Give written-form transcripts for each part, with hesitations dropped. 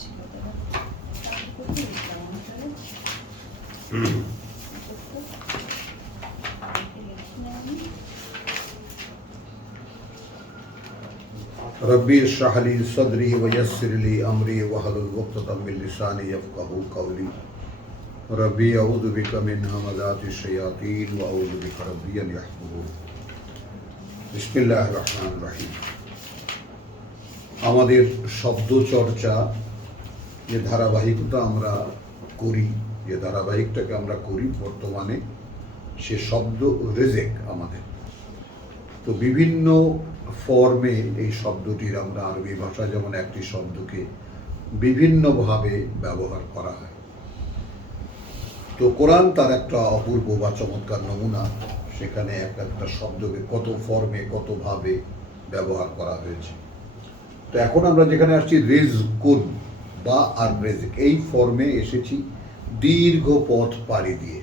ছিল তারা কোথায় গেছিলাম অনুষ্ঠানে रब्बी इश्रह ली सदरी वयस्सिर ली अमरी वहलुल उक़दतम मिन लिसानी यफ़क़हू क़ौली रब्बी अऊज़ु बिका मिन हमाज़ातिश शयातीन व अऊज़ु बिका रब्बी अन यहज़ुरून। बिस्मिल्लाहिर रहमानिर रहीम। আমাদের শব্দ চর্চা যে ধারাবাহিকতা আমরা করি, যে ধারাবাহিকটাকে আমরা করি বর্তমানে, সে শব্দ রিজিক আমাদের। তো বিভিন্ন ফর্মে এই শব্দটির আমরা আরবি ভাষায় যেমন একটি শব্দকে বিভিন্নভাবে ব্যবহার করা হয়। তো কোরআন তার একটা অপূর্ব বা চমৎকার নমুনা। সেখানে একটা শব্দকে কত ফর্মে কতভাবে ব্যবহার করা হয়েছে। তো এখন আমরা যেখানে আসছি রিজকুন বা আর রিজিক, এই ফর্মে এসেছি দীর্ঘ পথ পাড়ি দিয়ে।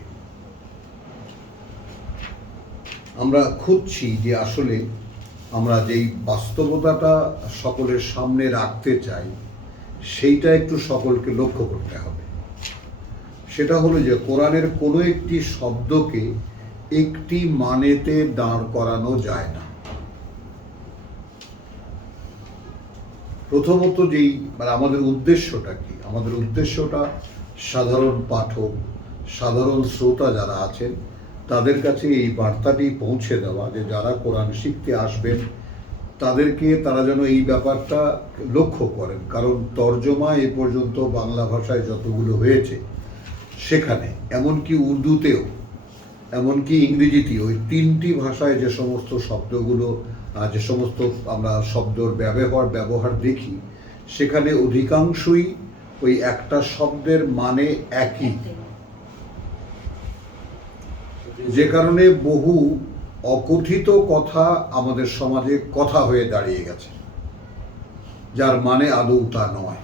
আমরা খুঁজছি যে আসলে আমরা যেই বাস্তবতাটা সকলের সামনে রাখতে চাই সেইটা একটু সকলকে লক্ষ্য করতে হবে। সেটা হলো যে কোরআনের কোনো একটি শব্দকে একটি মানেতে দাঁড় করানো যায় না। প্রথমত যেই আমাদের উদ্দেশ্যটা কি, আমাদের উদ্দেশ্যটা সাধারণ পাঠক, সাধারণ শ্রোতা যারা আছেন তাদের কাছে এই বার্তাটি পৌঁছে দেওয়া যে যারা কোরআন শিখতে আসবেন তাদেরকে তারা যেন এই ব্যাপারটা লক্ষ্য করেন। কারণ তর্জমা এ পর্যন্ত বাংলা ভাষায় যতগুলো হয়েছে সেখানে, এমনকি উর্দুতেও, এমনকি ইংরেজিতেও, ওই তিনটি ভাষায় যে সমস্ত শব্দগুলো, যে সমস্ত আমরা শব্দর ব্যবহার দেখি, সেখানে অধিকাংশই ওই একটা শব্দের মানে একই, যে কারণে বহু অকথিত কথা আমাদের সমাজে কথা হয়ে দাঁড়িয়ে গেছে, যার মানে আদৌ তা নয়।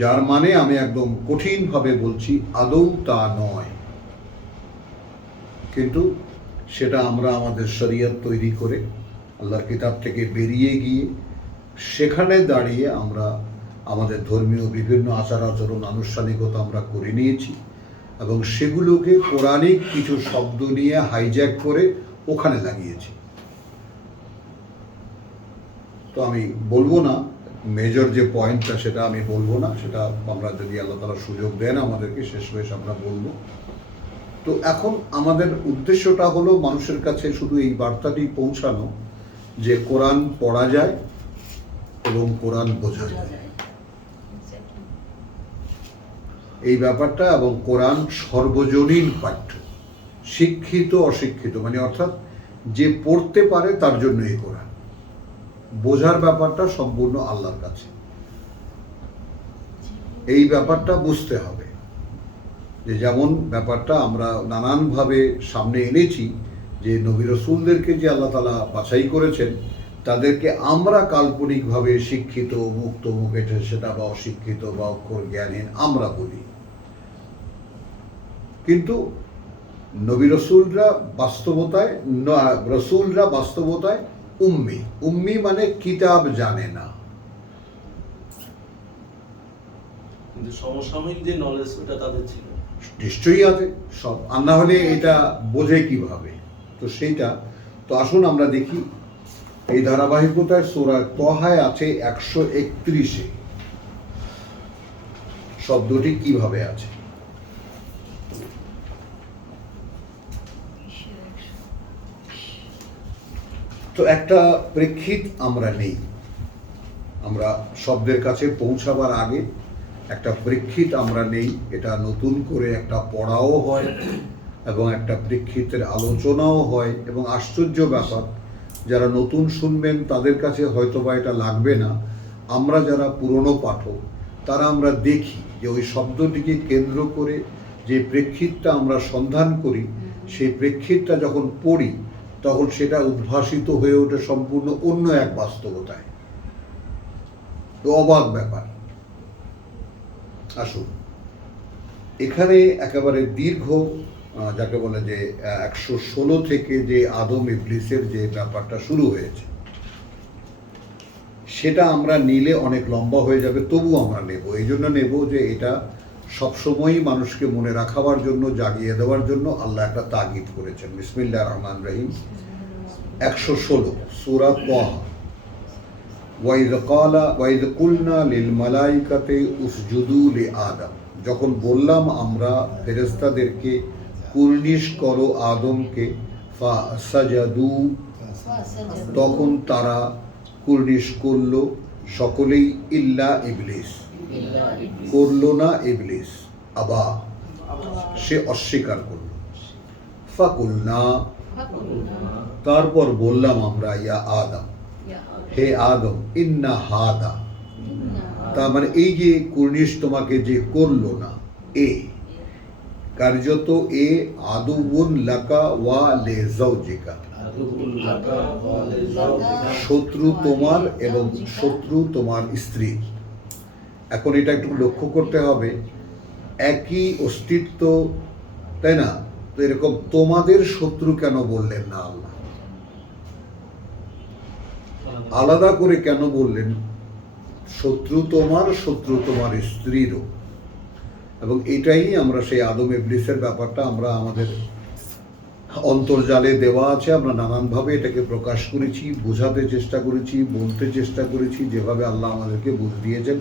যার মানে আমি একদম কঠিনভাবে বলছি, আদৌ তা নয়। কিন্তু সেটা আমরা আমাদের শরীয়ত তৈরি করে আল্লাহর কিতাব থেকে বেরিয়ে গিয়ে সেখানে দাঁড়িয়ে আমরা আমাদের ধর্মীয় বিভিন্ন আচার আচরণ, আনুষ্ঠানিকতা আমরা করে নিয়েছি এবং সেগুলোকে কোরআনিক কিছু শব্দ নিয়ে হাইজ্যাক করে ওখানে লাগিয়েছি। তো আমি বলবো না, মেজর যে পয়েন্টটা সেটা আমি বলবো না, সেটা আমরা যদি আল্লাহ তাআলা সুযোগ দেন আমাদেরকে শেষমেশ আমরা বলবো। তো এখন আমাদের উদ্দেশ্যটা হলো মানুষের কাছে শুধু এই বার্তাটি পৌঁছানো যে কোরআন পড়া যায় এবং কোরআন বোঝা যায়, এই ব্যাপারটা। এবং কোরআন সর্বজনীন পাঠ্য, শিক্ষিত অশিক্ষিত, মানে অর্থাৎ যে পড়তে পারে তার জন্য এই কোরআন। বোঝার ব্যাপারটা সম্পূর্ণ আল্লাহর কাছে। এই ব্যাপারটা বুঝতে হবে যে যেমন ব্যাপারটা আমরা নানানভাবে সামনে এনেছি যে নবী রাসূলদেরকে যে আল্লাহ তাআলা বাছাই করেছেন তাদেরকে আমরা কাল্পনিকভাবে শিক্ষিত, মুক্ত, মুখেছে সেটা বা অশিক্ষিত বা অক্ষর জ্ঞানহীন আমরা বলি। কিন্তু নবী রাসূলরা বাস্তবতায় উম্মি। উম্মি মানে কিতাব জানে না। কিন্তু সমসাময়িক যে নলেজ ওটা তাদের ছিল, নিশ্চয়ই আছে সব, আর না হলে এটা বোঝে কিভাবে? তো সেইটা তো আসুন আমরা দেখি এই ধারাবাহিকতায় সূরা তহায় আছে 131-এ শব্দটি কিভাবে আছে। তো একটা প্রেক্ষিত আমরা নেই, আমরা শব্দের কাছে পৌঁছাবার আগে একটা প্রেক্ষিত আমরা নেই। এটা নতুন করে একটা পড়াও হয় এবং একটা প্রেক্ষিতের আলোচনাও হয়। এবং আশ্চর্য ব্যাপার, যারা নতুন শুনবেন তাদের কাছে হয়তো বা এটা লাগবে না। আমরা যারা পুরনো পাঠক তারা আমরা দেখি যে ওই শব্দটিকে কেন্দ্র করে যে প্রেক্ষিতটা আমরা সন্ধান করি, সেই প্রেক্ষিতটা যখন পড়ি তখন সেটা উদ্ভাসিত হয়ে ওঠে সম্পূর্ণ অন্য এক বাস্তবতায়। তো অবাক ব্যাপার। আসুন, এখানে একেবারে দীর্ঘ, যাকে বলে যে 116 থেকে যে আদম ইবলিসের যে ব্যাপারটা শুরু হয়েছে, সেটা আমরা নিলে অনেক লম্বা হয়ে যাবে, তবু আমরা নেব। এই জন্য নেব যে এটা সবসময়ই মানুষকে মনে রাখাবার জন্য, জাগিয়ে দেওয়ার জন্য আল্লাহ একটা তাগিদ করেছেন। বিসমিল্লাহির রহমানির রহিম 116 সূরা তাহা। ওয়াইদ কুলনা লিল মালাইকাতি উসজুদু লিআদম, যখন বললাম আমরা ফেরেশতাদেরকে কুর্নিশ করো আদমকে, ফাসাজাদু, তখন তারা কুর্নিশ করলো সকলেই, ইল্লা ইবলিস, করলো না ইবলিস, আবা, সে অস্বীকার করল। ফাকুলনা, তারপর বললাম আমরা, ইয়া আদম, হে আদম, ইন্না হাদা, তার মানে এই যে কুর্নিশ তোমাকে যে করলো না, এ কার্যত এ আদুউন লাকা ওয়া লিজাওজিকা, শত্রু তোমার এবং শত্রু তোমার স্ত্রী। এখন এটা একটু লক্ষ্য করতে হবে, একই অস্তিত্ব, তাই না? তো এরকম তোমাদের শত্রু কেন বললেন না আল্লাহ? আলাদা করে কেন বললেন? শত্রু তোমার স্ত্রীরও। এবং এটাই আমরা সেই আদম ইবলিসের ব্যাপারটা আমরা আমাদের অন্তর্জালে দেওয়া আছে, আমরা নানানভাবে এটাকে প্রকাশ করেছি, বোঝাতে চেষ্টা করেছি, বলতে চেষ্টা করেছি, যেভাবে আল্লাহ আমাদেরকে বুঝ দিয়েছেন।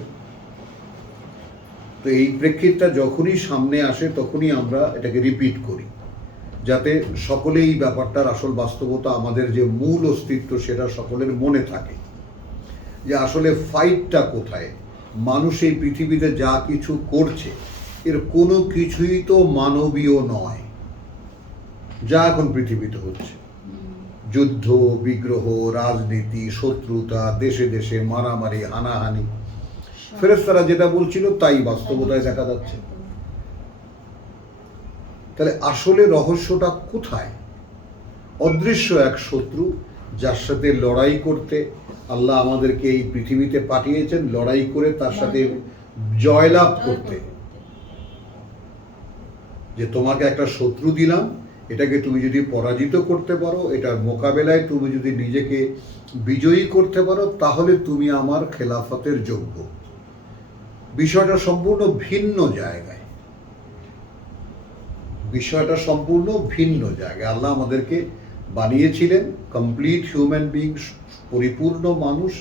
তো এই প্রেক্ষিতটা যখনই সামনে আসে তখনই আমরা এটাকে রিপিট করি, যাতে সকলে এই ব্যাপারটার আসল বাস্তবতা, আমাদের যে মূল অস্তিত্ব, সেটা সকলের মনে থাকে, যে আসলে ফাইটটা কোথায়। মানুষ এই পৃথিবীতে যা কিছু করছে এর কোনো কিছুই তো মানবীয় নয়। যা এখন পৃথিবীতে হচ্ছে, যুদ্ধ বিগ্রহ, রাজনীতি, শত্রুতা, দেশে দেশে মারামারি, হানাহানি, ফেরেশতারা যেটা বলছিল তাই বাস্তবতায় দেখা যাচ্ছে। তাহলে আসলে রহস্যটা কোথায়? অদৃশ্য এক শত্রু, যার সাথে লড়াই করতে আল্লাহ আমাদেরকে এই পৃথিবীতে পাঠিয়েছেন, লড়াই করে তার সাথে জয়লাভ করতে। যে তোমাকে একটা শত্রু দিলাম, এটাকে তুমি যদি পরাজিত করতে পারো, এটার মোকাবেলায় তুমি যদি নিজেকে বিজয়ী করতে পারো, তাহলে তুমি আমার খেলাফতের যোগ্য। বিষয়টা সম্পূর্ণ ভিন্ন জায়গায়, বিষয়টা সম্পূর্ণ ভিন্ন জায়গায়। আল্লাহ আমাদেরকে বানিয়েছিলেন কমপ্লিট হিউম্যান বিং, পরিপূর্ণ মানুষ।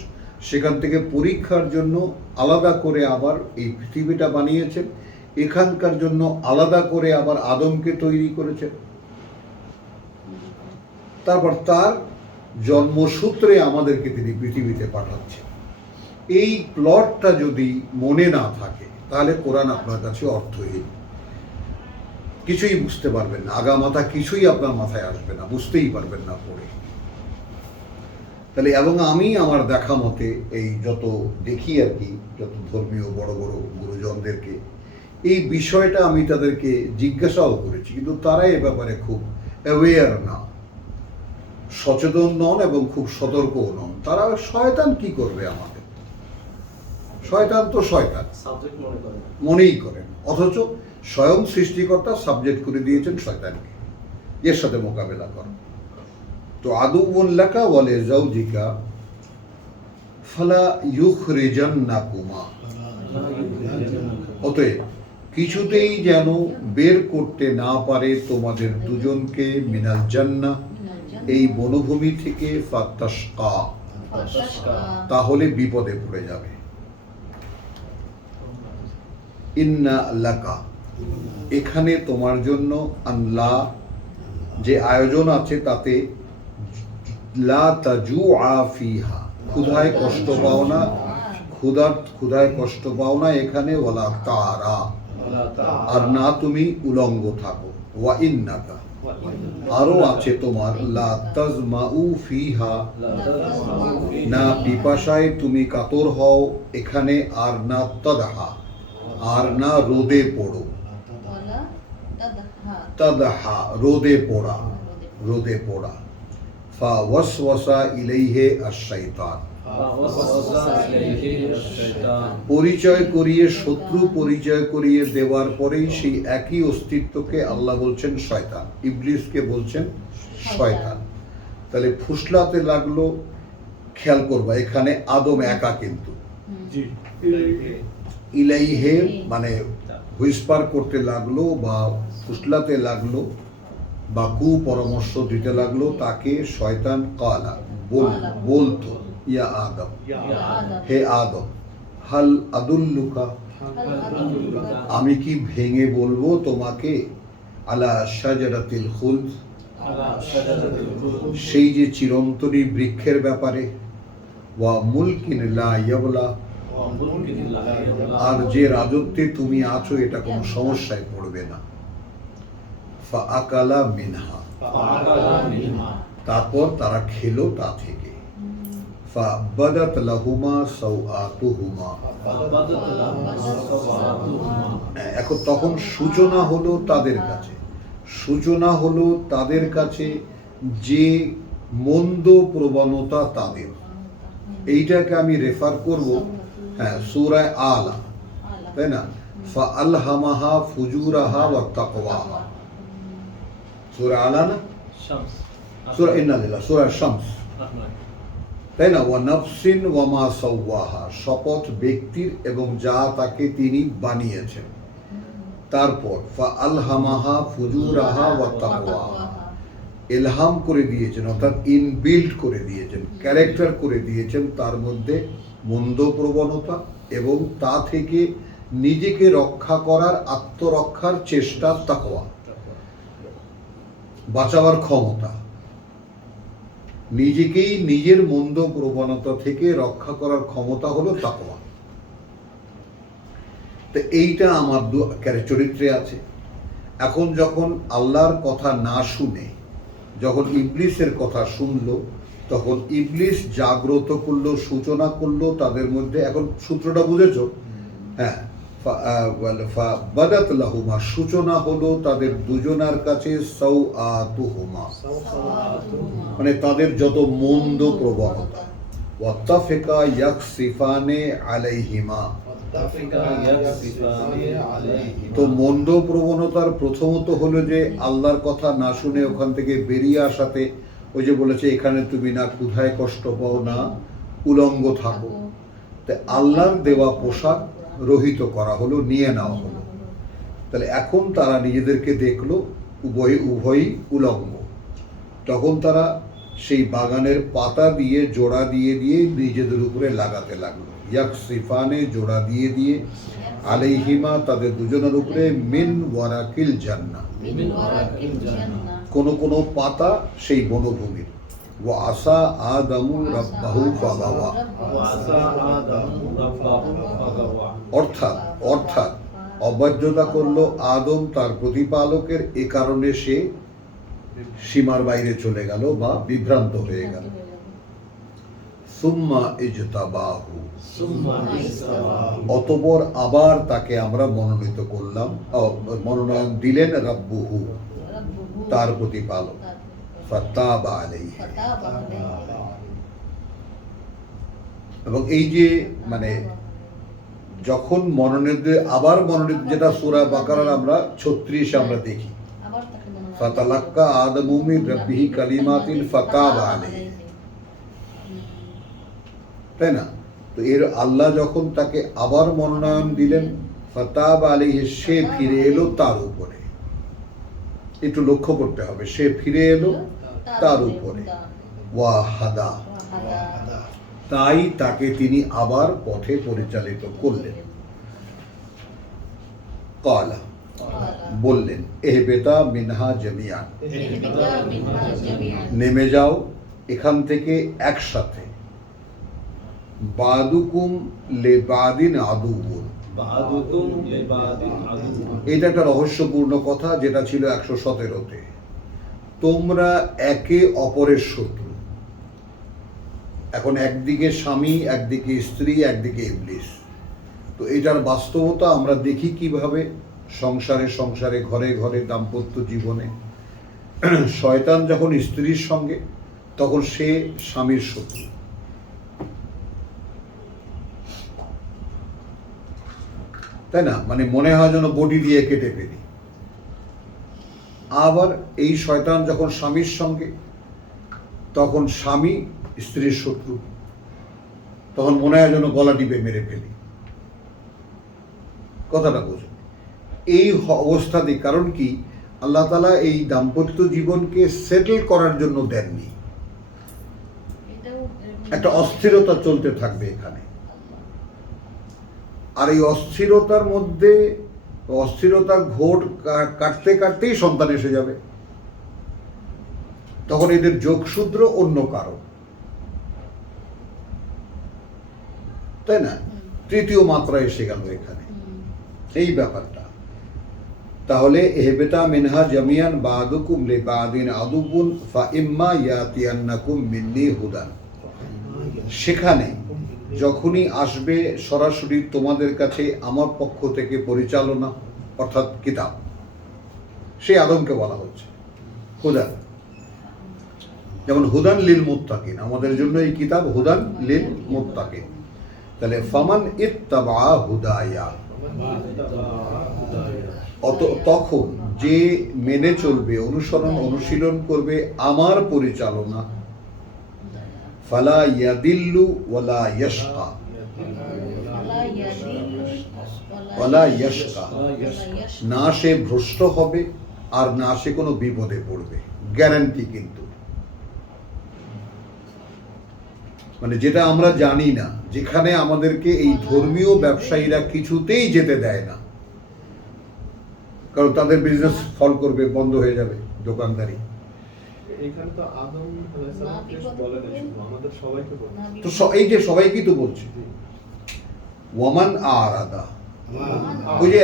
সেখান থেকে পরীক্ষার জন্য আলাদা করে আবার এই পৃথিবীটা বানিয়েছেন, এখানকার জন্য আলাদা করে আবার আদমকে তৈরি করেছেন। তারপর তার জন্মসূত্রে আমাদেরকে তিনি পৃথিবীতে পাঠাচ্ছেন। এই প্লটটা যদি মনে না থাকে, তাহলে কোরআন আপনার কাছে অর্থহীন, কিছুই বুঝতে পারবেন না, আগামাথা কিছুই আপনার মাথায় আসবে না, বুঝতেই পারবেন না পড়ে। তাহলে এবং আমি আমার দেখা মতে এই যত দেখি আর কি, যত ধর্মীয় বড় বড় গুরুজনদেরকে, এই বিষয়টা আমি তাদেরকে জিজ্ঞাসাও করেছি, কিন্তু তারা এ ব্যাপারে খুব অ্যাওয়্যার না, সচেতন নন এবং খুব সতর্কও নন। তারা শয়তান কি করবে আমাদের, শয়তান তো শয়তান মনেই করেন, অথচ স্বয়ং সৃষ্টিকর্তা সাবজেক্ট করে দিয়েছেন শয়তানকে, এর সাথে মোকাবেলা কর। তো আদুউন লাকা ওয়া লিজাওজিকা ফালা ইউখরিজান্নাকুমা, অতএব কিছুতেই যেন বের করতে না পারে তোমাদের দুজনকে, মিনাল জান্নাহ, এই বনভূমি থেকে, ফাতাশকা, তাহলে বিপদে পড়ে যাবে। ইন্না লাকা, এখানে তোমার জন্য, আল্লাহ যে আয়োজন আছে তাতে, লা তাজুআ ফিহা, ক্ষুধায় কষ্ট পাও না, ক্ষুধায় কষ্ট পাও না এখানে, ওয়ালা তারা, আর না তুমি উলঙ্গ থাকো, ওয়া ইন্নাকা, আরো আছে তোমার, লা তাজমাউ ফিহা, না পিপাসায় তুমি কাতর হও এখানে, আর না তাদহা, আর না রোদে পড়ো, তাদহা রোদে পড়া, রোদে পড়া। ফাওয়াসওয়াসা ইলাইহি আশ-শাইতান, পরিচয় করিয়ে, শত্রু পরিচয় করিয়ে দেওয়ার পরেই সেই একই অস্তিত্বকে আল্লাহ বলছেন শয়তান, ইবলিসকে বলছেন শয়তান। তাহলে ফুসলাতে লাগলো খেয়াল করবা এখানে আদম একা কিন্তু জি ইলাইহে মানে হুইসপার করতে লাগলো বা ফুসলাতে লাগলো বা কুপরামর্শ দিতে লাগলো তাকে শয়তান কালা বলতো ইয়া আদম, হে আদম, হাল আদুল্লুকা, আমি কি ভেঙে বলবো তোমাকে, আলা শাজারাতিল খুলদ, সেই যে চিরন্তনী বৃক্ষের ব্যাপারে, ওয়া মুলকিন লা ইয়াবলা, আর যে রাজত্বে তুমি আছো এটা কোনো সমস্যায় পড়বে না। ফা আকালা মিনহা, তারপর তারা খেলো তা থেকে। ফা বাদাত লাহুমা সাওআতুহুমা, এখন তখন সূচনা হলো তাদের কাছে, সূচনা হলো তাদের কাছে যে মন্দ প্রবণতা তাদের। এইটাকে আমি রেফার করব হ্যাঁ সূরা আলা, তাই না? ফা আলহামাহা ফুজুরাহা ওয়া তাকওয়াহা, সূরা আলা না, সূরা ইন্নালিল্লাহ, সূরা শামস, তাই না? ওয়া নাফসিন ওয়া মা সাওয়াহা, শপথ ব্যক্তির এবং যা তাকে তিনি বানিয়েছেন। তারপর ফা আলহামাহা ফুজুরাহা ওয়া তাকওয়াহা, ইলহাম করে দিয়েছেন অর্থাৎ ইনবিল্ড করে দিয়েছেন, ক্যারেক্টার করে দিয়েছেন তার মধ্যে মন্দ প্রবণতা এবং তা থেকে নিজেকে রক্ষা করার আত্মরক্ষার চেষ্টা, তাকওয়া, বাঁচাবার ক্ষমতা, নিজেকেই নিজের মন্দ প্রবণতা থেকে রক্ষা করার ক্ষমতা হলো তাকওয়া। তো এইটা আমার চরিত্রে আছে। এখন যখন আল্লাহর কথা না শুনে যখন ইবলিসের কথা শুনলো তখন ইবলিস জাগ্রত করলো, সূচনা করলো তাদের মধ্যে। এখন সূত্রটা বুঝেছো? হ্যাঁ, বাদাত লাহুমা, সূচনা হলো তাদের দুজনার কাছে, সাওআতুহুমা মানে তাদের যত মন্দ প্রবণতা, ওয়াত্তাফিকা ইয়াকসিফানে আলাইহিমা, তো মন্দ প্রবণতার প্রথমত হলো যে আল্লাহর কথা না শুনে ওখান থেকে বেরিয়ে আসাতে, ওই যে বলেছে এখানে তুমি না ক্ষুধায় কষ্ট পাও না উলঙ্গ থাকো, তাই আল্লাহর দেওয়া পোশাক রহিত করা হলো, নিয়ে নেওয়া হলো। তাহলে এখন তারা নিজেদেরকে দেখলো উভয়ই উলঙ্গ। তখন তারা সেই বাগানের পাতা দিয়ে জোড়া দিয়ে দিয়ে নিজেদের উপরে লাগাতে লাগলো, ইয়াকসিফানে, জোড়া দিয়ে দিয়ে, আলাইহিমা, তাদের দুজনের উপরে, মিন ওয়ারাকিল জান্নাহ, কোন কোন পাতা সেই বনভূমির। ওয়া আসা আদামু রাব্বাহু ফাগাওয়া, অর্থাৎ অবাধ্যতা করলো আদম তার প্রতিপালকের, এ কারণে সে সীমার বাইরে চলে গেল বা বিভ্রান্ত হয়ে গেল। সুম্মা ইজতাবাহু, অতঃপর আবার তাকে আমরা মনোনীত করলাম, মনোনয়ন দিলেন, রাব্বুহু, তার প্রতিপালক, ফাতাবা আলাইহি। এবং এই যে মানে যখন মনোনীত, আবার মনোনীত, যেটা সূরা বাকারার আমরা 36 আমরা দেখি, ফাতালাক্কা আদমু মিন রাব্বিহি কালিমাতিন ফাতাবা আলাইহি, তাই না? তো এর আল্লাহ যখন তাকে আবার মনোনয়ন দিলেন, ফাতাবা আলাইহি, সে ফিরে এলো তার উপরে। একটু লক্ষ্য করতে হবে, সে ফিরে এলো তার উপরে। ওয়া হাদা, তাই তাকে তিনি আবার পথে পরিচালিত করলেন। কালা, বললেন, এহবেতা মিনহা জামিয়ান, নেমে যাও এখান থেকে একসাথে। বাদুকুম লিবাদিন আদুউন, এটা একটা রহস্যপূর্ণ কথা যেটা ছিল 117-তে। তোমরা একে অপরের শত্রু। এখন একদিকে স্বামী, একদিকে স্ত্রী, একদিকে ইবলিস। তো এটার বাস্তবতা আমরা দেখি কিভাবে সংসারে, ঘরে ঘরে, দাম্পত্য জীবনে। শয়তান যখন স্ত্রীর সঙ্গে, তখন সে স্বামীর শত্রু, তাই না? মানে মনে হয় যেন বডি দিয়ে কেটে ফেলি। আবার এই শয়তান যখন স্বামীর সঙ্গে, তখন স্বামী স্ত্রীর শত্রু। তখন মনে হয় যেন গলা টিপে মেরে ফেলি। কথাটা বোঝো। এই অবস্থাতে, কারণ কি, আল্লাহ তাআলা এই দাম্পত্য জীবনকে সেটেল করার জন্য দেননি। একটা অস্থিরতা চলতে থাকবে এখানে, আর এই অস্থিরতার মধ্যে অস্থিরতার ঘোর কাটতে কাটতেই সন্তান এসে যাবে। তখন এদের যোগসূত্র অন্য কারণ, তাই না? তৃতীয় মাত্রা এসে গেল এখানে, এই ব্যাপারটা। তাহলে এহবেতা মিনহা জামিয়ান বাদুকুম লিবাদিন আদুবুন ফাইম্মা ইয়াতিয়ান্নাকুম মিন্নি হুদান। সেখানে যখনই আসবে সরাসরি তোমাদের কাছে আমার পক্ষ থেকে পরিচালনা, অর্থাৎ কিতাব, সেই আদমকে বলা হচ্ছে হুদান। যেমন হুদান লিল মুত্তাকিন, আমাদের জন্য এই কিতাব হুদান লিল মুত্তাকিন। তাহলে ফামান ইত্তাবা হুদায়া, তখন যে মেনে চলবে, অনুশীলন করবে আমার পরিচালনা, ফালা ইয়াদিল্লু ওয়ালা ইয়াশকা, ওয়ালা ইয়াশকা, না সে ভ্রষ্ট হবে আর না সে কোনো বিপদে পড়বে, গ্যারান্টি। কিন্তু মানে যেটা আমরা জানি না, যেখানে আমাদেরকে এই ধর্মীয় ব্যবসায়ীরা কিছুতেই যেতে দেয় না, কারণ তাদের বিজনেস ফল করবে, বন্ধ হয়ে যাবে দোকানদারি। এখানে তো আদম আলাইহিস সালামকে বলেন, আমাদের সবাইকে বলেন। তো এই যে সবাইকেই তো বলছে ওয়ামান আরাদা, ওই যে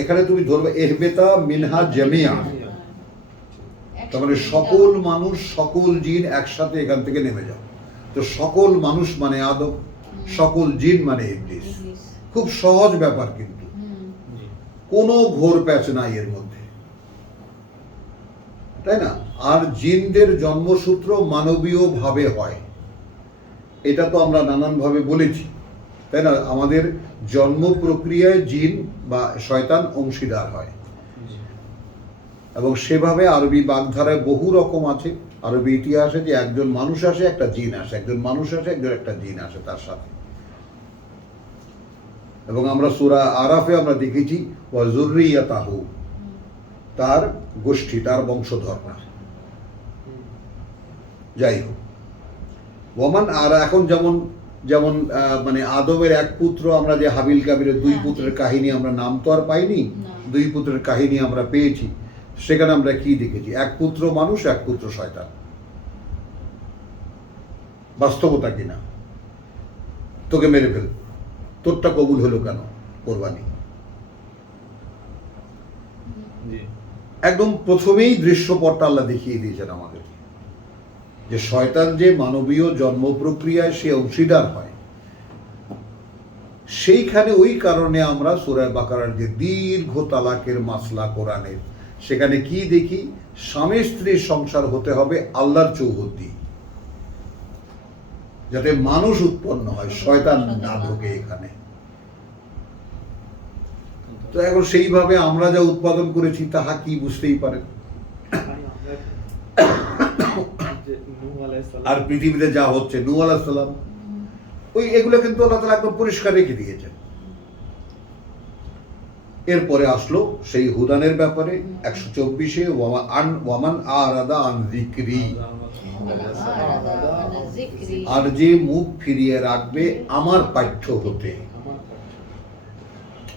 এখানে তুমি ধরবে ইহবিতা মিনহা জামিয়া, তার মানে সকল মানুষ, সকল জিন একসাথে এখান থেকে নেমে যাও। তো সকল মানুষ মানে আদম, সকল জিন মানে ইবলিস। খুব সহজ ব্যাপার, কিন্তু কোনো ঘোর প্যাচ নাই এর মধ্যে, তাই না? আর জিনদের জন্মসূত্র মানবীয় ভাবে হয়, এটা তো আমরা নানানভাবে বলেছি, তাই না? আমাদের জন্ম প্রক্রিয়ায় জিন বা শয়তান অংশীদার হয়, এবং সেভাবে আরবি বাগধারায় বহু রকম আছে। আরবি ইতিহাসে যে একজন মানুষ আসে, একটা জিন আসে, একজন মানুষ আসে, একটা জিন আসে তার সাথে। এবং আমরা সূরা আরাফে আমরা দেখেছি ওয়া যুররিয়াতাহু, তার গোষ্ঠী, তার বংশধররা। যাই হোক, ওমান। আর এখন যেমন যেমন মানে আদমের এক পুত্র, আমরা যে হাবিল কাবিলের দুই পুত্রের কাহিনী, আমরা নাম তো আর পাইনি, দুই পুত্রের কাহিনী আমরা পেয়েছি। সেখানে আমরা কি দেখেছি? এক পুত্র মানুষ, এক পুত্র শয়তান। বাস্তবতা কিনা? তোকে মেরে ফেল, তোরটা কবুল হলো কেন? কোরবানি। একদম প্রথমেই দৃশ্যপটটা আল্লাহ দেখিয়ে দিয়েছেন আমাদের, যে শয়তান যে মানবীয় জন্ম প্রক্রিয়ায় সে অংশীদার হয়। সেইখানে ওই কারণে আমরা সূরা বাকারার যে দীর্ঘ তালাকের মাসলা কোরআনের, সেখানে কি দেখি? স্বামী স্ত্রীর সংসার হতে হবে আল্লাহর চৌহদ্দি, যাতে মানুষ উৎপন্ন হয়, শয়তান না ঢোকে এখানে। তো এখন সেইভাবে আমরা যা উৎপাদন করেছি তাহা কি বুঝতেই পারেন। আর পৃথিবীতে যা হচ্ছে, নূহ আলাইহিস সালাম, ওই এগুলো কিন্তু আল্লাহ তাআলা একদম পরিষ্কার রেখে দিয়েছেন। এরপরে আসলো সেই হুদানের ব্যাপারে 124-এ ওয়ামান আরাদা আন যিকরি, আর যে মুখ ফিরিয়ে রাখবে আমার পাঠ্য হতে।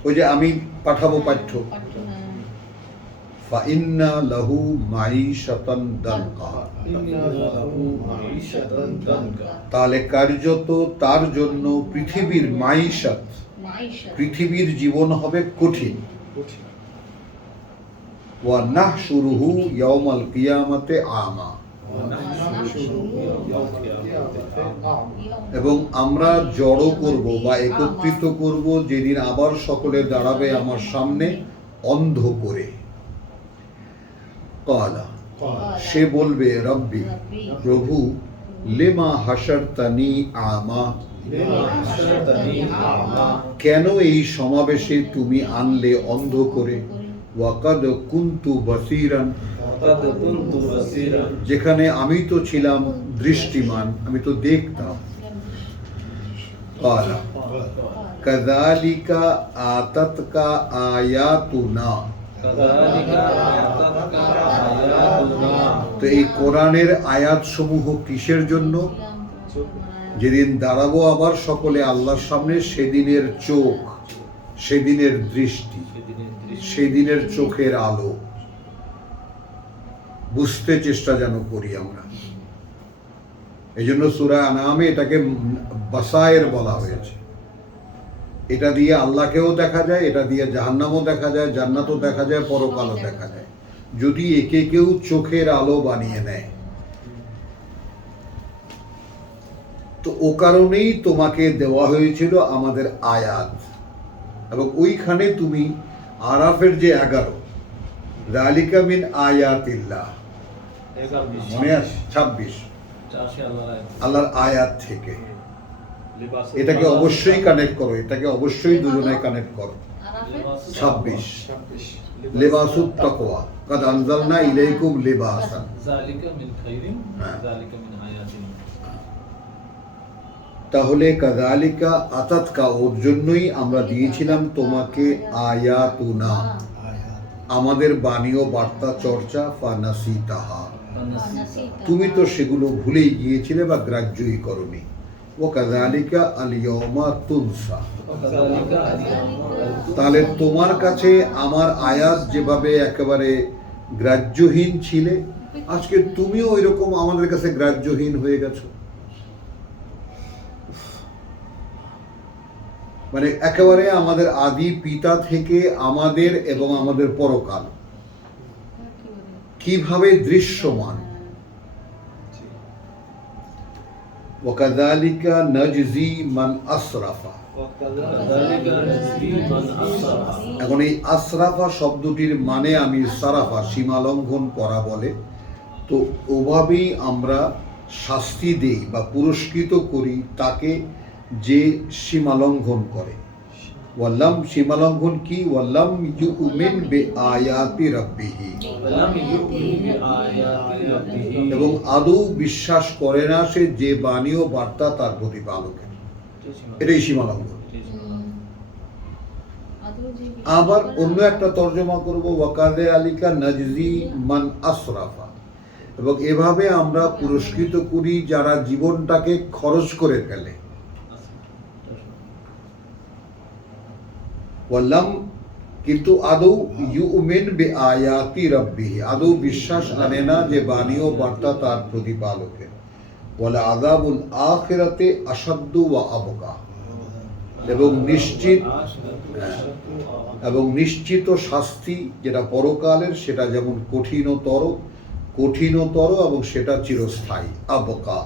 ওই যে আমি পাঠাবো পাঠ্য, ফাইন্না লাহু মাঈশাতান দানকা, তাহলে কার্যত তার জন্য পৃথিবীর মাঈশাত, পৃথিবীর জীবন হবে কঠিন। ওয়া নাহশুরুহু ইয়াউমাল কিয়ামাতে আমা, এবং আমরা জড়ো করব বা একত্রিত করব যেদিন আবার সকলে দাঁড়াবে আমার সামনে অন্ধ করে। কালা, সে বলবে রব্বি, প্রভু, লিমা হাশারতানি আমা, কেন এই সমাবেশে তুমি আনলে অন্ধ করে? ওয়াকাদ কুনতু বাসীরান, যেখানে আমি তো ছিলাম দৃষ্টিমান, আমি তো দেখতাম। ক্বালা কাযালিকা আতাতকা আয়াতুনা। তো এই কোরআনের আয়াত সমূহ কিসের জন্য? যেদিন দাঁড়াবো আবার সকলে আল্লাহর সামনে, সেদিনের চোখ, সেদিনের দৃষ্টি, সেদিনের চোখের আলো বুঝতে চেষ্টা যেন করি আমরা। এই জন্য সূরা আনামে এটাকে বাসায়ের বলা হয়েছে। এটা দিয়ে আল্লাহকেও দেখা যায়, এটা দিয়ে জাহান্নামও দেখা যায়, জান্নাতও দেখা যায়, পরকালও দেখা যায়, যদি একে কেউ চোখের আলো বানিয়ে নেয়। তো ও কারণেই তোমাকে দেওয়া হয়েছিল আমাদের আয়াত, এবং ওইখানে তুমি আরাফের যে 11 যালিকা মিন আয়াতিল্লাহ, মনে আছে 26 আল্লাহর আয়াত থেকে, এটাকে অবশ্যই কানেক্ট করো, এটাকে অবশ্যই দুজনে কানেক্ট করো। 26 লিবাসুত তাকওয়া কাদ আনজালনা ইলাইকুম লিবাসান যালিকা মিন খাইরিন যালিকা মিন আয়াতিন। তাহলে কাযালিকা আতাতকা, ওর জন্যই আমরা দিয়েছিলাম তোমাকে আয়াতুনা, আমাদের বাণী ও বার্তা চর্চা, ফানাসিতাহা, তুমি তো সেগুলো ভুলেই গিয়েছিলে বা গ্রাহ্যই করনি। ও কাযালিকা আল ইয়াওমা তুনসা, তাহলে তোমার কাছে আমার আয়াত যেভাবে একেবারে গ্রাহ্যহীন ছিলে, আজকে তুমিও ওইরকম আমাদের কাছে গ্রাহ্যহীন হয়ে গেছো। মানে একেবারে আমাদের আদি পিতা থেকে আমাদের এবং আমাদের পরকাল কিভাবে দৃশ্যমান। ওয়াকাযালিকা নাজজি মান আসরাফা, এখন এই আসরাফা শব্দটির মানে আমি সারাফা, সীমা লঙ্ঘন করা বলে। তো ওভাবেই আমরা শাস্তি দেই বা পুরস্কৃত করি তাকে যে সীমা লঙ্ঘন করে। ওয়াল্লাম, সীমা লঙ্ঘন কি? ওয়াল্লাম ইউমিন বিআয়াতি রাব্বিহি, এবং আদৌ বিশ্বাস করে না সে যে বাণী ও বার্তা তার প্রতিপালকের, এটাই সীমা লঙ্ঘন। আবার অন্য একটা তর্জমা করব, ওয়াকাযালিকা নাজজি মান আসরাফা, এবং এভাবে আমরা পুরস্কৃত করি যারা জীবনটাকে খরচ করে ফেলে। ওয়াল্লাম, কিন্তু আদৌ ইউমিন বিআয়াতি রাব্বিহি, আদৌ বিশ্বাস আনে না যে বাণী ও বার্তা তার প্রতিপালকের। ওয়ালা আযাবুল আখিরাতে আশাদ্দু ওয়া আবকা, এবং নিশ্চিত শাস্তি যেটা পরকালের সেটা যেমন কঠিনতর এবং সেটা চিরস্থায়ী। আবকা,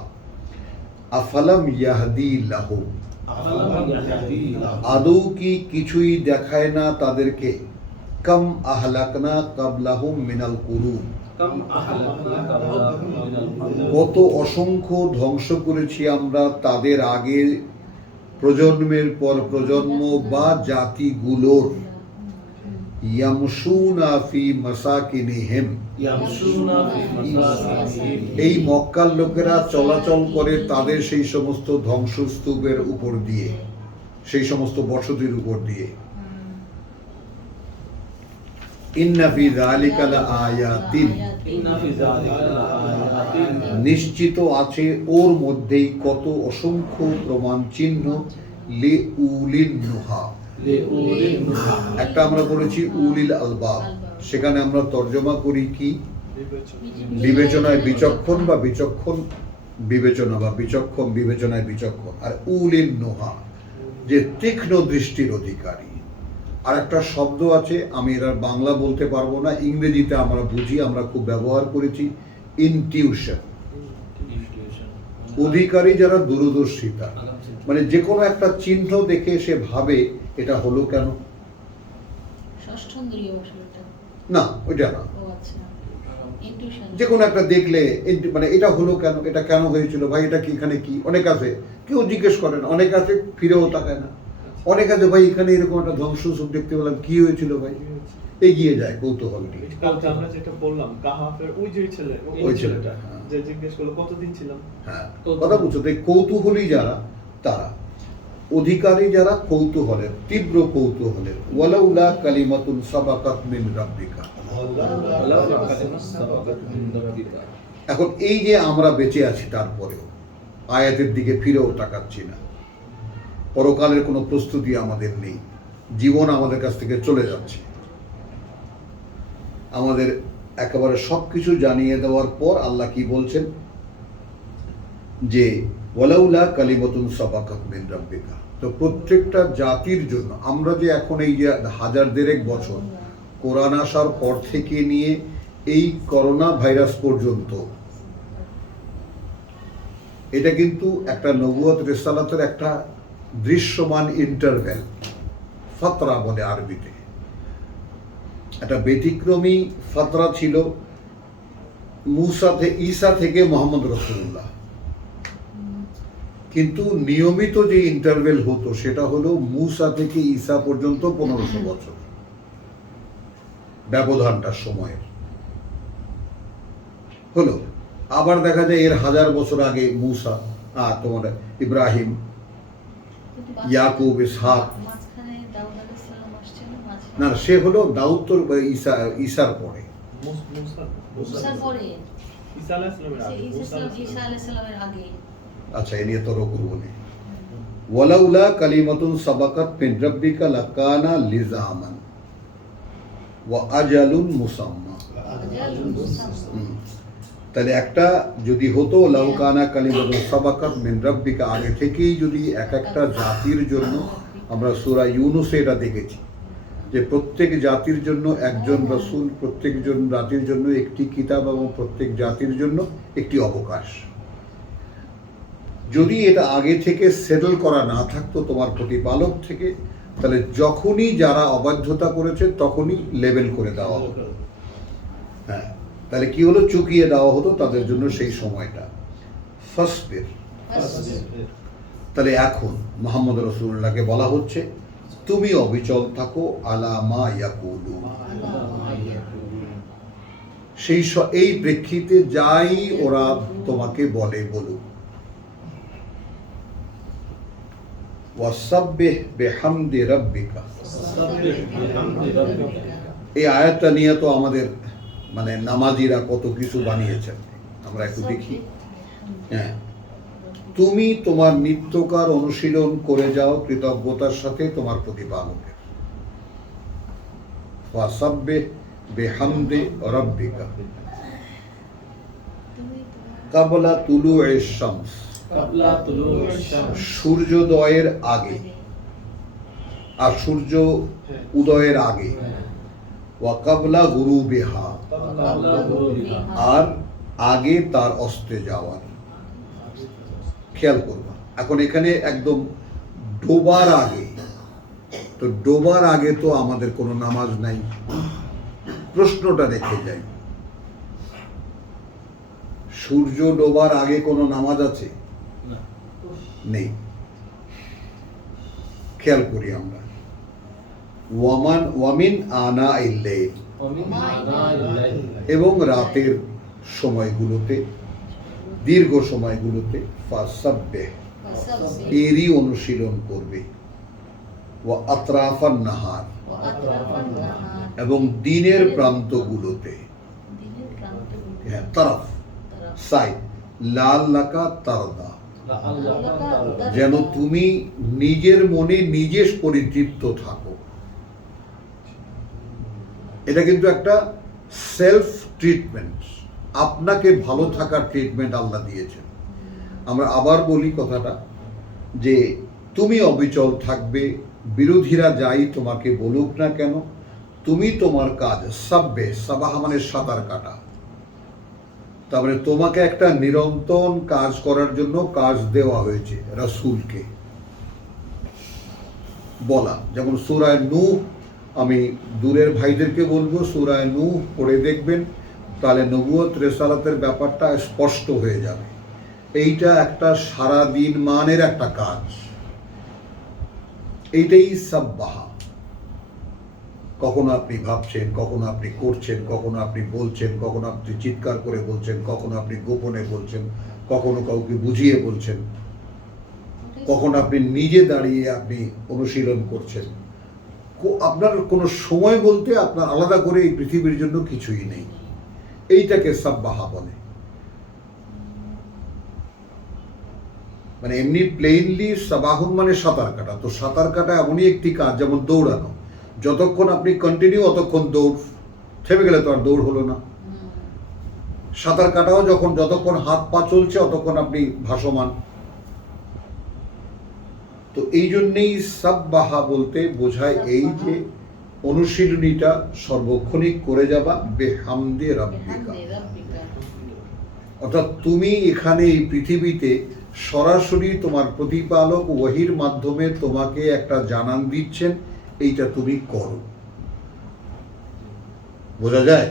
আফালাম ইয়াহদি লাহু, আদৌ কি কিছুই দেখায় না তাদেরকে, কাম আহলাকনা কাবলাহুম মিনাল কুরুন, কত অসংখ্য ধ্বংস করেছি আমরা তাদের আগে, প্রজন্মের পর প্রজন্ম বা জাতিগুলোর। ইয়ামশুনা ফি মাসাকিনিহিম, এই মক্কার লোকেরা চলাচল করে তাদের সেই সমস্ত ধ্বংসস্তূপের উপর দিয়ে, সেই সমস্ত বসতির উপর দিয়ে। ইন্না ফি যালিকা লাআয়াতিন, নিশ্চিত আছে ওর মধ্যেই কত অসংখ্য প্রমাণ চিহ্ন। লিউলিন নুহা, একটা আমরা বলেছি উলিল আলবাব, সেখানে আমরা তর্জমা করি কি? বিবেচনায় বিচক্ষণ বা বিচক্ষণ বিবেচনা, বা বিচক্ষণ বিবেচনায় বিচক্ষণ। আর উলিল নুহা, যে তীক্ষ্ণ দৃষ্টির অধিকারী। আর একটা শব্দ আছে, আমি এর বাংলা বলতে পারবো না, ইংরেজিতে আমরা বুঝি, আমরা খুব ব্যবহার করেছি, ইনটিউশন, অধিকারী যারা দূরদর্শিতা। মানে যে কোনো একটা চিহ্ন দেখে সে ভাবে এটা হলো কেন, না ওইটা না, যে কোনো একটা দেখলে মানে এটা হলো কেন, এটা কেন হয়েছিল ভাই, এটা কি, এখানে কি। অনেক আছে কেউ জিজ্ঞেস করে না, অনেক আছে ফিরেও তাকায় না, অনেক আছে ভাই এখানে এরকম একটা ধ্বংসস্তূপ দেখতে পেলাম, কি হয়েছিল ভাই, এগিয়ে যায় কৌতূহল নিয়ে। আমরা যেটা বললাম কাহাফের ওই যে ছেলে, ওই ছেলেটা যে জিজ্ঞেস করলো কতদিন ছিলাম, হ্যাঁ কথা বুঝছো, তাই কৌতূহলী যারা তারা। অধিকারী যারা কৌতূহলের, তীব্র কৌতূহলের, ওয়ালাউলা কালিমাতুন সাবাকাত মিন রাব্বিকা। এখন এই যে আমরা বেঁচে আছি, তারপরেও আয়াতের দিকে ফিরেও তাকাচ্ছি না, পরকালের কোনো প্রস্তুতি আমাদের নেই, জীবন আমাদের কাছ থেকে চলে যাচ্ছে। আমাদের একেবারে সবকিছু জানিয়ে দেওয়ার পর আল্লাহ কি বলছেন, যে ওয়ালাউলা কালিমাতুন সাবাকাত মিন রাব্বিকা। তো প্রত্যেকটা জাতির জন্য আমরা যে এখন এই যে 1000 বছর কোরআন আসার পর থেকে নিয়ে এই করোনা ভাইরাস পর্যন্ত, এটা কিন্তু একটা নবুয়ত রিসালাতের একটা দৃশ্যমান ইন্টারভ্যাল, ফাতরা বলে আরবিতে। একটা ব্যতিক্রমী ফাতরা ছিল ঈসা থেকে মোহাম্মদ রাসূলুল্লাহ। কিন্তু নিয়মিত যে ইন্টারভেল হতো সেটা হলো মুসা থেকে ঈসা পর্যন্ত 1500 বছর ব্যবধানটা সময়ের হলো। আবার দেখা যায় এর 1000 বছর আগে মুসা, তোমার ইব্রাহিম, ইয়াকুব, ইসহাক। না, সে হলো দাউদ তো ঈসার পরে। আচ্ছা, এ নিয়ে তর্ক করব না। ওয়ালাউলা কালিমাতুন সাবাকাত মিন রাব্বিকা লাকানা লিজামান ওয়া আজালুন মুসাম্মা। তাহলে একটা যদি হতো লাউকানা কালিমাতুন সাবাকাত মিন রাব্বিকা, আগে থেকেই যদি এক একটা জাতির জন্য, আমরা সূরা ইউনূসে এটা দেখেছি যে প্রত্যেক জাতির জন্য একজন রাসূল, প্রত্যেক জাতির জন্য একটি কিতাব এবং প্রত্যেক জাতির জন্য একটি অবকাশ। যদি এটা আগে থেকে সেটেল করা না থাকতো তোমার প্রতিপালক থেকে, তাহলে যখনই যারা অবাধ্যতা করেছে তখনই লেবেল করে দেওয়া হতো। হ্যাঁ, তাহলে কি হলো, চুকিয়ে দেওয়া হতো তাদের জন্য সেই সময়টা। ফাসবির। তাহলে এখন মুহাম্মদ রাসূলুল্লাহকে বলা হচ্ছে তুমি অবিচল থাকো আলা মা ইয়াকুলুন, এই প্রেক্ষিতে যাই ওরা তোমাকে বলে বলুক। ওয়াসাব্বিহ বিহামদি রাব্বিকা। এই আয়াতটা নিয়ে তো আমাদের মানে নামাজিরা কত কিছু বানিয়েছেন, আমরা একটু দেখি। হ্যাঁ, তুমি তোমার নিত্যকার অনুশীলন করে যাও কৃতজ্ঞতার সাথে তোমার প্রতিপালকের। ওয়াসাব্বিহ বিহামদি রাব্বিকা ক্বাবলা তুলুইশ শামস, সূর্যোদয়ের আগে, আর সূর্য উদয়ের আগে। ওয়া ক্বাবলা গুরুবিহা, আর আগে তার অস্তে যাওয়ার। খেয়াল করবা, এখন এখানে একদম ডোবার আগে, তো ডোবার আগে তো আমাদের কোনো নামাজ নাই। প্রশ্নটা রেখে যাই, সূর্য ডোবার আগে কোনো নামাজ আছে? নেই। খেয়াল করি আমরা, ওয়ামিন আনা ইল্লাইল, এবং রাতের সময়গুলোতে, দীর্ঘ সময়গুলোতে ফাসাব্বিহ, এরই অনুশীলন করবে। ওয়া আতরাফান নাহার, এবং দিনের প্রান্তগুলোতে। হ্যাঁ, তারাফ, সাইড, লাল্লাকা তারদা, যেন তুমি নিজের মনে নিজে পরিতৃপ্ত থাকো। এটা কিন্তু একটা সেলফ ট্রিটমেন্ট, আপনাকে ভালো থাকার ট্রিটমেন্ট আল্লাহ দিয়েছেন। আমরা আবার বলি কথাটা, যে তুমি অবিচল থাকবে, বিরোধীরা যাই তোমাকে বলুক না কেন, তুমি তোমার কাজ সাব্বে, সাবাহ মানে সাঁতার কাটা, তারপরে তোমাকে একটা নিরন্তর কাজ করার জন্য কাজ দেওয়া হয়েছে রাসূলকে বলা। যেমন সূরা নূহ, আমি দূরের ভাইদেরকে বলবো সূরা নূহ পড়ে দেখবেন, তাহলে নবুয়ত রিসালাতের ব্যাপারটা স্পষ্ট হয়ে যাবে। এইটা একটা সারা দিন মানের একটা কাজ, এইটাই সাব্বাহা। কখনো আপনি ভাবছেন, কখনো আপনি করছেন, কখনো আপনি বলছেন, কখনো আপনি চিৎকার করে বলছেন, কখনো আপনি গোপনে বলছেন, কখনো কাউকে বুঝিয়ে বলছেন। কখন আপনি নিজে দাঁড়িয়ে আপনি অনুশীলন করছেন। আপনার কোনো সময় বলতে আপনার আলাদা করে এই পৃথিবীর জন্য কিছুই নেই। এইটাকে সাব্বাহা বলে। মানে এমনি প্লেইনলি সাবাহুন মানে সাঁতার কাটা। তো সাঁতার কাটা এমনই একটি কাজ যেমন দৌড়ানো, যতক্ষণ আপনি কন্টিনিউ অতক্ষণ দৌড়, থেমে গেলে তো আর দৌড় হলো না। সাঁতার কাটাও যতক্ষণ হাত পা চলছে অতক্ষণ আপনি ভাসমান। তো এই জন্যেই সাব্বাহা বলতে বোঝায় এই যে অনুশীলনীটা সর্বক্ষণিক করে যাবা বেহামদে রাব্বিকা। অর্থাৎ তুমি এখানে এই পৃথিবীতে সরাসরি তোমার প্রতিপালক ওয়াহির মাধ্যমে তোমাকে একটা জানান দিচ্ছেন, এইটা তুমি করো। বোঝা যায়?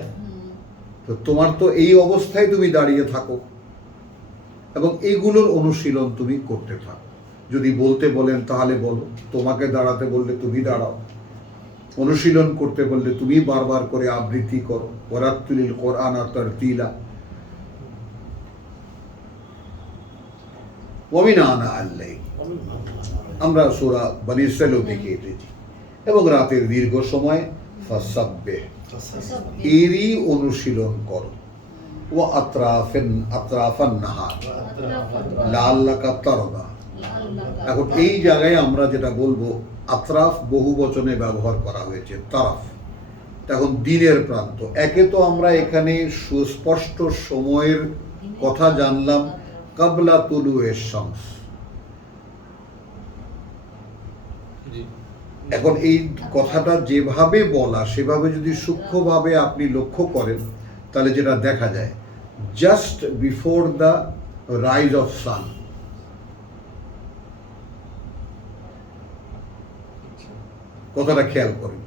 তো তোমার তো এই অবস্থায় তুমি দাঁড়িয়ে থাকো এবং এইগুলোর অনুশীলন তুমি করতে থাকো। যদি বলতে বলেন তাহলে বলো, তোমাকে দাঁড়াতে বললে তুমি দাঁড়াও, অনুশীলন করতে বললে তুমি বারবার করে আবৃত্তি করো। ওয়ারাত্তিলিল কোরআনা তারতিলা। ওয়ামিন আনা আল্লাইল, আমরা সূরা বনী ইসরাঈল দেখে এসেছি। এবং রাতের দীর্ঘ সময় ফাসাব্বিহ, এরই অনুশীলন করো। ও আতরাফান নাহার লাআল্লাকা তারদা। এখন এই জায়গায় আমরা যেটা বলবো, আতরাফ বহু বচনে ব্যবহার করা হয়েছে, তারাফ। এখন দিনের প্রান্ত, একে তো আমরা এখানে সুস্পষ্ট সময়ের কথা জানলাম, কাবলা তুলুয়ের শামস। এখন এই কথাটা যেভাবে বলা সেভাবে যদি সূক্ষ্মভাবে আপনি লক্ষ্য করেন তাহলে যেটা দেখা যায়, just before the rise of sun. কথাটা খেয়াল করেন।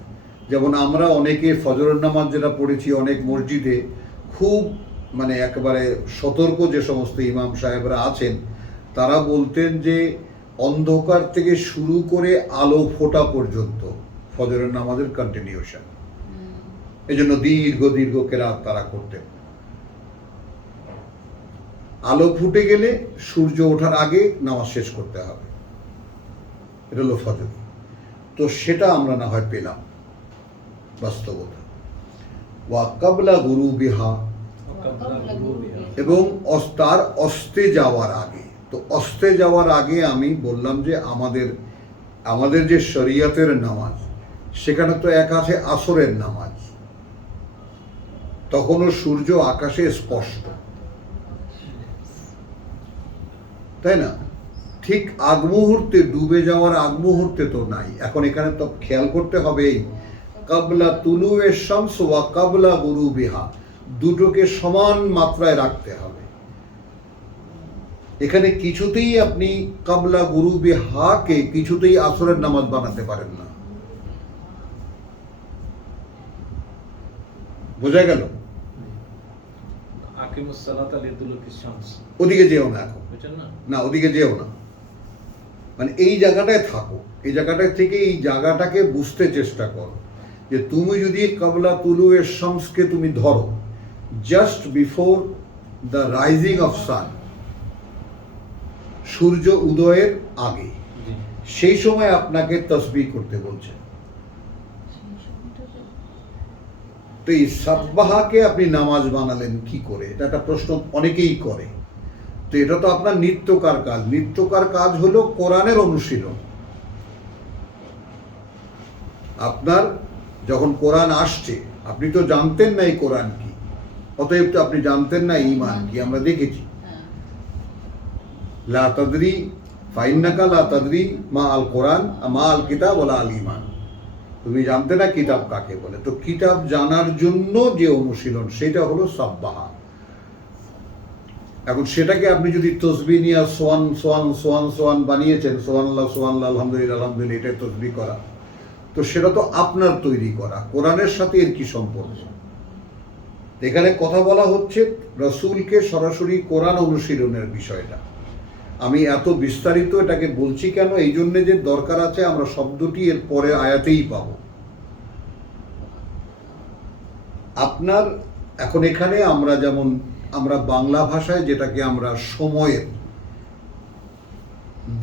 যেমন আমরা অনেকে ফজরের নামাজ যেটা পড়েছি অনেক মসজিদে, খুব মানে একেবারে সতর্ক যে সমস্ত ইমাম সাহেবরা আছেন তারা বলতেন যে অন্ধকার থেকে শুরু করে আলো ফোটা পর্যন্ত ফজরের নামাজের কন্টিনিউশন। এই জন্য দীর্ঘ দীর্ঘ কেরাত তারা করতেন। আলো ফুটে গেলে সূর্য ওঠার আগে নামাজ শেষ করতে হবে, এটা হলো ফজর। তো সেটা আমরা না হয় পেলাম বাস্তবতা। ওয়া কাবলা গুরুবিহা, এবং তার অস্তে যাওয়ার আগে। তো অস্তে যাওয়ার আগে আমি বললাম যে আমাদের যে শরিয়তের নামাজ, সেখানে তো এক আছে আসরের নামাজ, তখনও সূর্য আকাশে স্পষ্ট, তাই না? ঠিক আগ মুহূর্তে, ডুবে যাওয়ার আগ মুহূর্তে তো নাই। এখন এখানে তো খেয়াল করতে হবে, কাবলা তুলুয়ে শামস ওয়া কাবলা গুরুবিহা, দুটোকে সমান মাত্রায় রাখতে হবে। এখানে কিছুতেই আপনি কাবলা গুরুবিহাকে কিছুতেই আসরের নামাজ বানাতে পারেন না। বোঝা গেল? ওদিকে যেও না এখন, না ওদিকে যেও না, মানে এই জায়গাটায় থাকো। এই জায়গাটায় থেকে এই জায়গাটাকে বুঝতে চেষ্টা করো যে তুমি যদি কাবলা তুলুয়ের শামসকে তুমি ধরো just before the rising of sun, সূর্য উদয়ের আগে, সেই সময় আপনাকে তাসবিহ করতে বলছে। তো এই সাব্বাহাকে আপনি নামাজ বানালেন কি করে, এটা একটা প্রশ্ন অনেকেই করে। তো এটা তো আপনার নিত্যকার কাজ। নিত্যকার কাজ হলো কোরআনের অনুশীলন। আপনার যখন কোরআন আসছে, আপনি তো জানতেন না এই কোরআন কি, অতএব তো আপনি জানতেন না ঈমান কি। আমরা দেখেছি, লা তাদরি ফাইন্নাকা লা তাদরি মা আল কোরআন মা আল কিতাব ওয়ালা আল ঈমান। তুমি জানতে না কিতাব কাকে বলে। তো কিতাব জানার জন্য যে অনুশীলন, সেটা হলো সাব্বাহা। এখন সেটাকে আপনি যদি তসবিহ নিয়ে সোয়ান সোয়ান সোয়ান সোয়ান বানিয়েছেন, সোয়ানল্লাহ সোয়ানল্লাহ আলহামদুলিল্লাহ আলহামদুলিল্লাহ, এটাই তসবিহ করা, তো সেটা তো আপনার তৈরি করা। কোরআনের সাথে এর কি সম্পর্ক? এখানে কথা বলা হচ্ছে রাসূলকে সরাসরি কোরআন অনুশীলনের বিষয়টা। আমি এত বিস্তারিত এটাকে বলছি কেন, এই জন্যে যে দরকার আছে আমরা শব্দটি এর পরের আয়াতেই পাব। আপনার এখন এখানে আমরা যেমন আমরা বাংলা ভাষায় যেটাকে আমরা সময়ের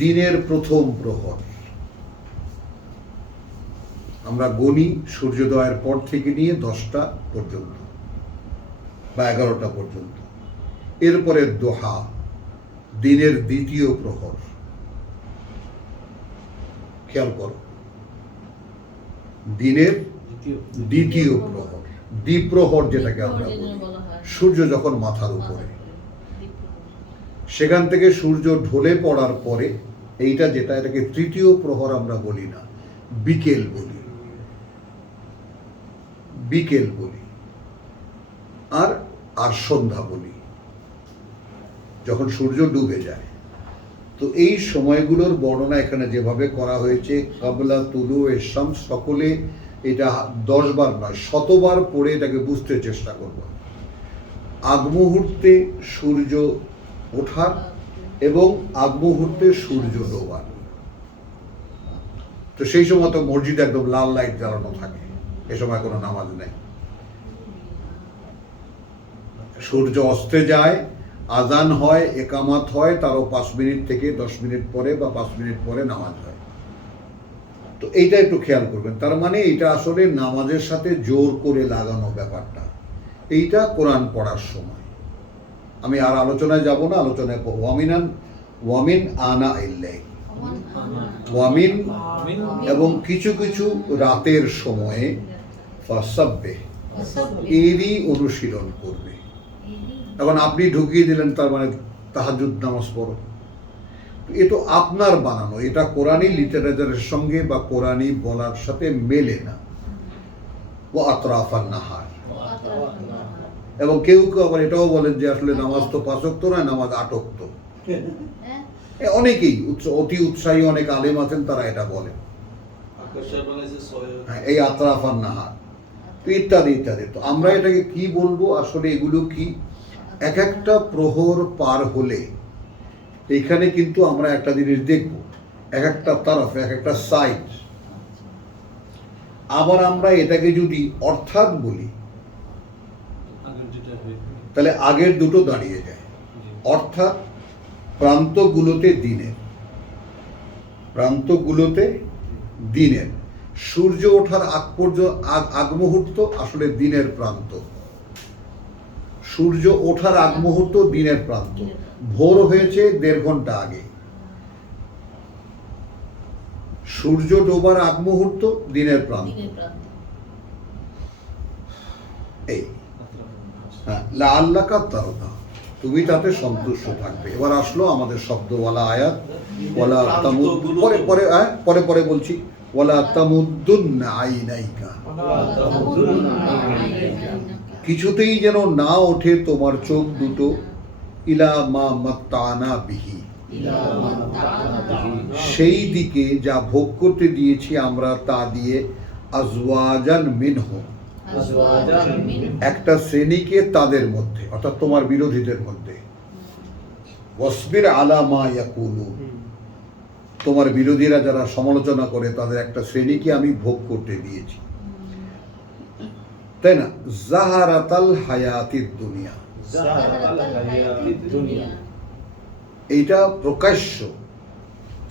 দিনের প্রথম প্রহর। আমরা গণি সূর্যোদয়ের পর থেকে নিয়ে 10টা পর্যন্ত বা 11টা পর্যন্ত। এরপরে দোহা, দিনের দ্বিতীয় প্রহর। খেয়াল করো, দিনের দ্বিতীয় প্রহর, দ্বিপ্রহর যেটাকে আমরা বলি, সূর্য যখন মাথার উপরে, সেখান থেকে সূর্য ঢলে পড়ার পরে এইটা যেটা, এটাকে তৃতীয় প্রহর আমরা বলি না, বিকেল বলি, বিকেল বলি, আর আর সন্ধ্যা বলি, যখন সূর্য ডুবে যায়। তো এই সময়গুলোর বর্ণনা এখানে যেভাবে করা হয়েছে, কাবলা তুলু এ শামস, সকলে এটা 10 বার নয় 100 বার পড়ে এটাকে বুঝতে চেষ্টা করব। আগ মুহূর্তে সূর্য ওঠার এবং আগ মুহূর্তে সূর্য ডোবার। তো সেই সময় তো মসজিদে একদম লাল লাইট জ্বালানো থাকে, এ সময় কোনো নামাজ নেই। সূর্য অস্তে যায়, আজান হয়, একামাত হয়, তারও 5 মিনিট থেকে 10 মিনিট পরে বা 5 মিনিট পরে নামাজ হয়। তো এইটা একটু খেয়াল করবেন। তার মানে এটা আসলে নামাজের সাথে জোর করে লাগানো ব্যাপারটা, এইটা কোরআন পড়ার সময়। আমি আর আলোচনায় যাব না, আলোচনায় ওয়ামিন আনা ইল্লাইল, ওয়ামিন এবং কিছু কিছু রাতের সময়ে ফাসাব্বিহ, এরই অনুশীলন করবে। এখন আপনি ঢুকিয়ে দিলেন, তার মানে তাহাজ্জুদ নামাজ পড়ো, এ তো আপনার বানানো, এটা কোরআনী লিটারেচারের সঙ্গে বা কোরআনী বলার সাথে মেলে না। ও আতরাফান নাহার, এবং কেউ কেউ আবার এটাও বলেন যে আসলে নামাজ তো 5 ওয়াক্ত নয়, নামাজ 8 ওয়াক্ত। অনেকেই অতি উৎসাহী অনেক আলেম আছেন, তারা এটা বলেন, এই আতরাফান নাহার ইত্যাদি ইত্যাদি। তো আমরা এটাকে কি বলবো আসলে, এগুলো কি, এক একটা প্রহর পার হলে এইখানে কিন্তু আমরা একটা জিনিস দেখব, এক একটা তরফ, এক একটা সাইড। আবার আমরা এটাকে যদি অর্থাৎ বলি, তাহলে আগের দুটো দাঁড়িয়ে যায়। অর্থাৎ প্রান্তগুলোতে দিনের, প্রান্তগুলোতে দিনের, সূর্য ওঠার আগ পর্যন্ত আগ মুহূর্ত আসলে দিনের প্রান্ত, সূর্য ওঠার আগ মুহূর্ত দিনের প্রান্ত। ভোর হয়েছে 1.5 ঘন্টা আগে, সূর্য ডোবার আগ মুহূর্ত দিনের প্রান্ত। এই লাআল্লাকা তারদা, তুমি তাতে সন্তুষ্ট থাকবে। এবার আসলো আমাদের শব্দওয়ালা আয়াত, ওয়ালা তামুদ, পরে পরে পরে পরে বলছি, ওয়ালা তামুদ্দুন্না আইনাইকা, কিছুতেই যেন না ওঠে তোমার চোখ দুটো, ইলা মা মাত্তানা বিহি, সেই দিকে যা ভোগ করতে দিয়েছি আমরা তা দিয়ে, আজওয়াজান মিনহু, একটা শ্রেণীকে তাদের মধ্যে, অর্থাৎ তোমার বিরোধীদের মধ্যে, ওয়াসবির আলা মা ইয়াকুলু, তোমার বিরোধীরা যারা সমালোচনা করে তাদের একটা শ্রেণীকে আমি ভোগ করতে দিয়েছি, তাই না? জাহারাতাল হায়াতিদ দুনিয়া, এইটা প্রকাশ্য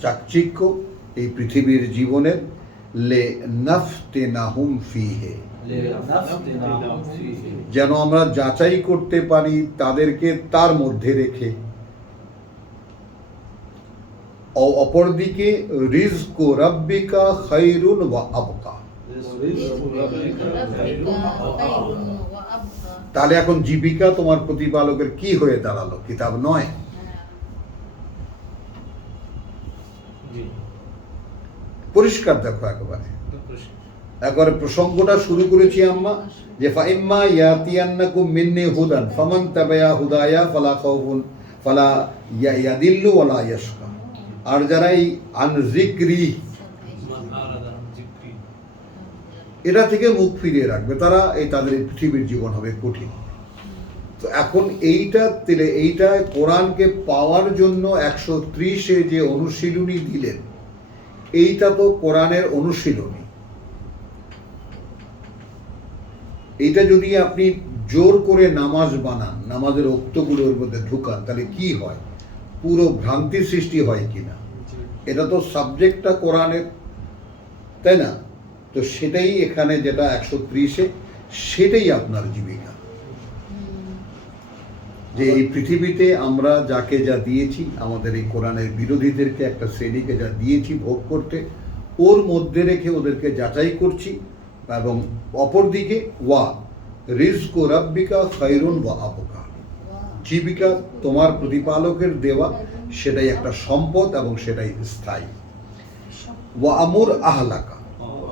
চাকচিক্য এই পৃথিবীর জীবনের, লে নাফতিনাহুম ফিহে, যেন আমরা যাচাই করতে পারি তাদেরকে তার মধ্যে রেখে। অপরদিকে রিজকু রাব্বিকা খায়রুন ওয়া আবকা, তাহলে এখন জীবিকা তোমার প্রতিপালকের কি হয়ে দাঁড়ালো? কিতাব নয়। পরিষ্কার দেখো, একবারে প্রসঙ্গটা শুরু করেছি আম্মা, যে ফাইম্মা ইয়াতিয়ান্নাকুম মিন্নি হুদান ফামান তাবিয়া হুদায়া ফালা খাউফুন ফালা ইয়াদিল্লু ওয়ালা ইয়াশকা। আর যারা এই আন যিকরি, এটা থেকে মুখ ফিরিয়ে রাখবে, তারা এই তাদের পৃথিবীর জীবন হবে কঠিন। তো এখন এইটা কোরআনকে পাওয়ার জন্য 130-এ যে অনুশীলনী দিলেন, এইটা তো কোরআনের অনুশীলনী। এইটা যদি আপনি জোর করে নামাজ বানান, নামাজের অক্তগুলোর মধ্যে ঢুকান, তাহলে কি হয়? পুরো ভ্রান্তি সৃষ্টি হয় কিনা? এটা তো সাবজেক্টটা কোরআনের, তাই না? তো সেটাই এখানে যেটা 130-এ, সেটাই আপনার জীবিকা। যে এই পৃথিবীতে আমরা যাকে যা দিয়েছি, আমাদের এই কোরআনের বিরোধীদেরকে একটা শ্রেণীকে যা দিয়েছি ভোগ করতে, ওর মধ্যে রেখে ওদেরকে যাচাই করছি। এবং অপরদিকে ওয়া রিজকু রাব্বিকা খায়রুন ওয়া আবকা, জীবিকা তোমার প্রতিপালকের দেওয়া, সেটাই একটা সম্পদ এবং সেটাই স্থায়ী। ওয়া আমুর আহলাকা,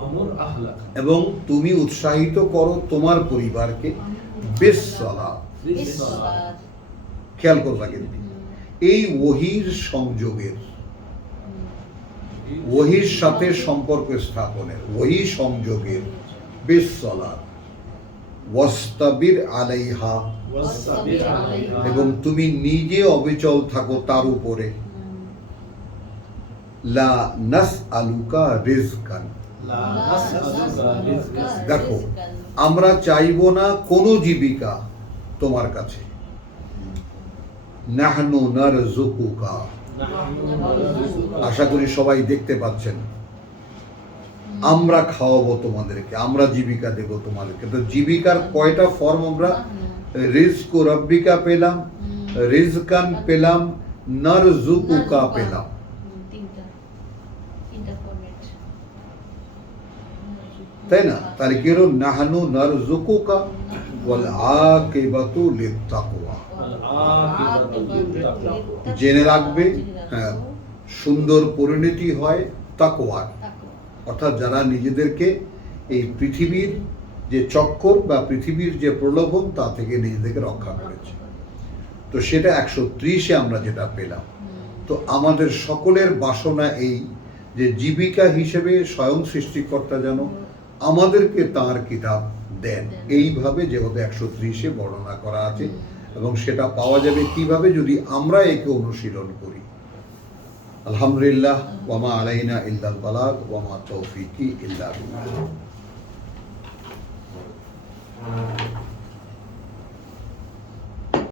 আমর আহলাক এবং তুমি উৎসাহিত করো তোমার পরিবারকে বিসসালাত। বিসসালাত। খেয়াল করবা কিন্তু এই ওহির সংযোগের, ওহির সাথে সম্পর্ক স্থাপনের, ওহি সংযোগের বিসসালাত ওয়াস্তাবির আলাইহা, ওয়াসতাবির আলাইহা, এবং তুমি নিজে অবিচল থাকো তার উপরে। লা নাসআলুকা রিজকান, লা নাসআলুকা রিজকান। দেখো আমরা চাইবো না কোনো জীবিকা তোমার কাছে। নাহনু নারযুকুকা, আশা করি সবাই দেখতে পাচ্ছেন, আমরা খাওয়াবো তোমাদেরকে, আমরা জীবিকা দেব তোমাদেরকে। তো জীবিকার কয়টা ফর্ম আমরা? রিজকু রাব্বিকা পেলাম, রিজকান পেলাম, নারযুকুকা পেলাম। তিনটা ফরম্যাট, তাই না? তাহলে কি হলো? নাহনু নারযুকুকা ওয়াল আকিবাতু লিত্তাকওয়া। জেনে রাখবে, হ্যাঁ, সুন্দর পরিণতি হয় তাকওয়ার, অর্থাৎ যারা নিজেদেরকে এই পৃথিবীর যে চক্কর বা পৃথিবীর যে প্রলোভন তা থেকে নিজেদেরকে রক্ষা করেছে। তো সেটা 130-এ আমরা যেটা পেলাম। তো আমাদের সকলের বাসনা এই যে জীবিকা হিসেবে স্বয়ং সৃষ্টিকর্তা যেন আমাদেরকে তার কিতাব দেন, এইভাবে যেভাবে 130-এ বর্ণনা করা আছে। এবং সেটা পাওয়া যাবে কিভাবে? যদি আমরা একে অনুশীলন করি। আলহামদুলিল্লাহ, ওয়া মা আলাইনা ইল্লাল বালাগ ওয়া মা তৌফিকি ইল্লা বিল্লাহ।